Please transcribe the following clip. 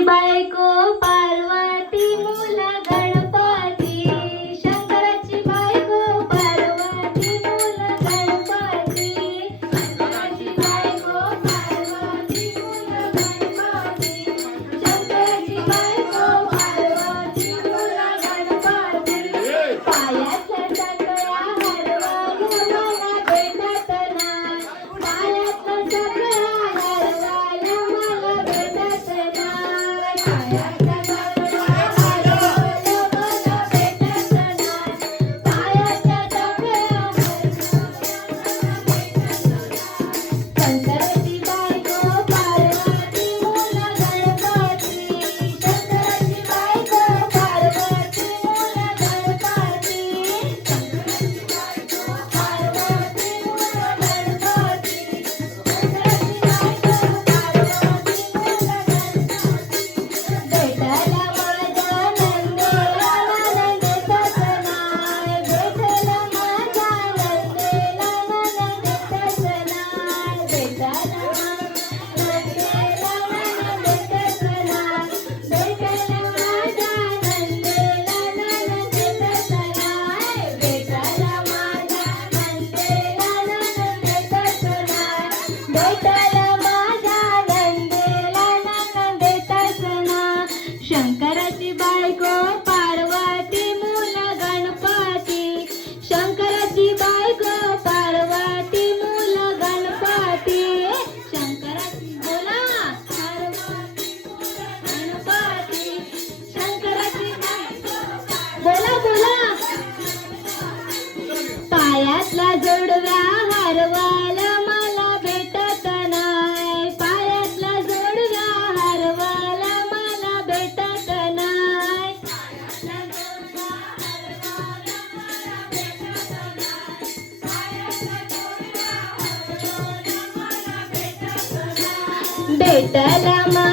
ಬೈಕೋ ಪ cuenta बोला बोला पायातला जोडव्या हरवाला मला भेटत नाय पायातला जोडव्या हरवाला मला भेटत नाही. भेटला मला